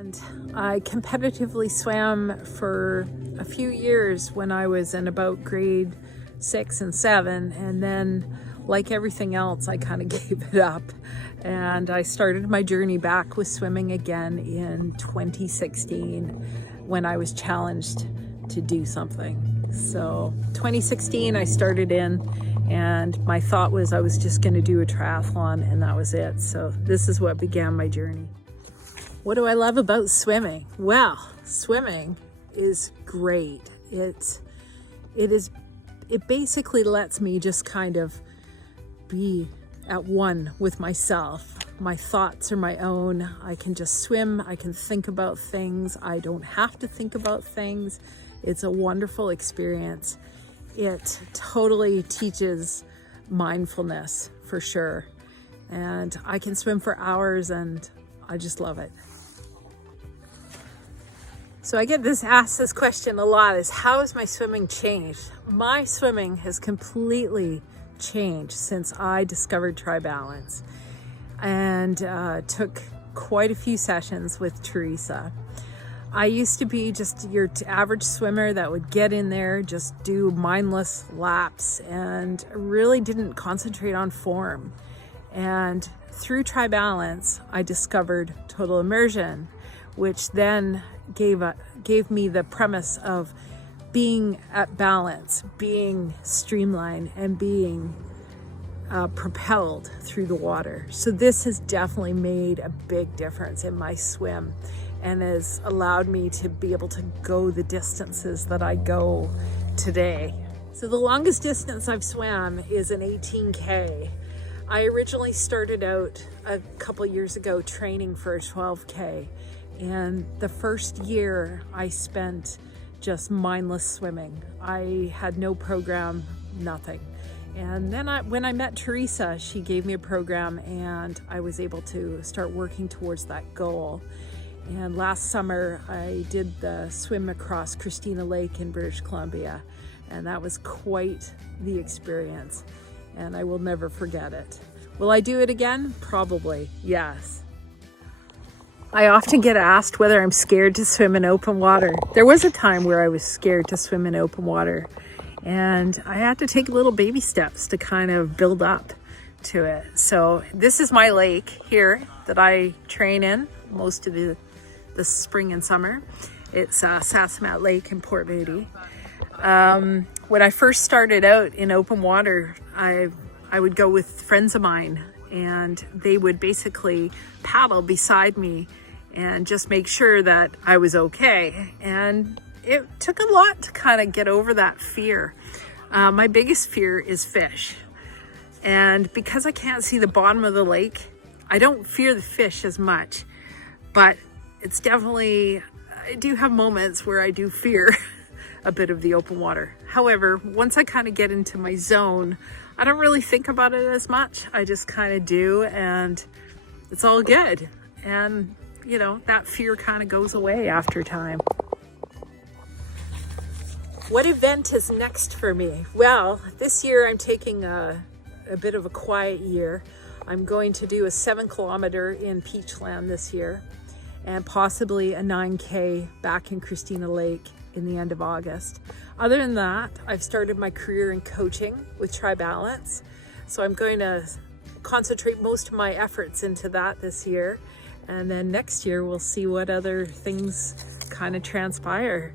And I competitively swam for a few years when I was in about grade 6 and 7, and then like everything else I kind of gave it up, and I started my journey back with swimming again in 2016 when I was challenged to do something. So 2016 I started in, and my thought was I was just going to do a triathlon, and that was it. So this is what began my journey. What do I love about swimming? Well, swimming is great. It basically lets me just kind of be at one with myself. My thoughts are my own. I can just swim. I can think about things. I don't have to think about things. It's a wonderful experience. It totally teaches mindfulness for sure. And I can swim for hours, and I just love it. So I get asked this question a lot, is how has my swimming changed? My swimming has completely changed since I discovered Tri-Balance and took quite a few sessions with Teresa. I used to be just your average swimmer that would get in there, just do mindless laps, and really didn't concentrate on form. And through Tri-Balance, I discovered total immersion, which then gave me the premise of being at balance, being streamlined, and being propelled through the water. So this has definitely made a big difference in my swim, and has allowed me to be able to go the distances that I go today. So the longest distance I've swam is an 18K. I originally started out a couple years ago training for a 12K. And the first year I spent just mindless swimming. I had no program, nothing. And then when I met Teresa, she gave me a program, and I was able to start working towards that goal. And last summer I did the swim across Christina Lake in British Columbia, and that was quite the experience, and I will never forget it. Will I do it again? Probably, yes. I often get asked whether I'm scared to swim in open water. There was a time where I was scared to swim in open water, and I had to take little baby steps to kind of build up to it. So this is my lake here that I train in most of the spring and summer. It's Sassamat Lake in Port Moody. When I first started out in open water, I would go with friends of mine, and they would basically paddle beside me and just make sure that I was okay. And it took a lot to kind of get over that fear. My biggest fear is fish. And because I can't see the bottom of the lake, I don't fear the fish as much, but it's definitely, I do have moments where I do fear a bit of the open water. However, once I kind of get into my zone, I don't really think about it as much. I just kind of do, and it's all good. And you know, that fear kind of goes away after time. What event is next for me? Well, this year I'm taking a bit of a quiet year. I'm going to do a 7-kilometer in Peachland this year, and possibly a 9K back in Christina Lake in the end of August. Other than that, I've started my career in coaching with Tri-Balance, so I'm going to concentrate most of my efforts into that this year, and then next year we'll see what other things kind of transpire.